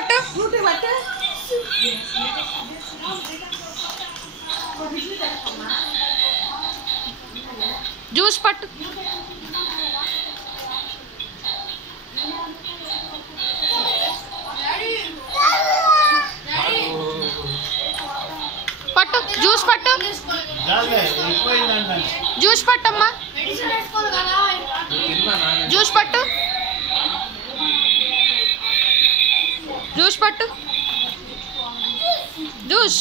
పట్టు జ్యూస్ పట్టు పట్టు జ్యూస్ పట్టు జ్యూస్ పట్టమ్మా జ్యూస్ పట్టు జ్యూస్ పట్టు జ్యూస్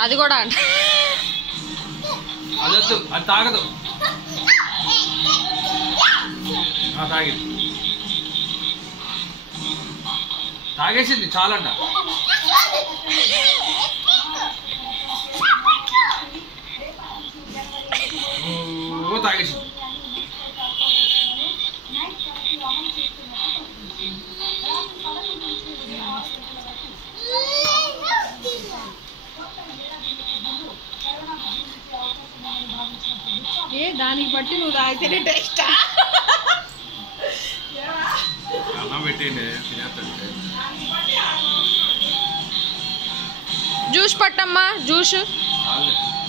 అది కూడా అంట అదొద్దు అది తాగదు తాగింది తాగేసింది చాలంట తాగేసింది ఏ దానికి బట్టి నువ్వు తాగితేనే టేస్టా అన్నం పెట్టండి జ్యూస్ పట్టమ్మా జ్యూస్ తినేస్తా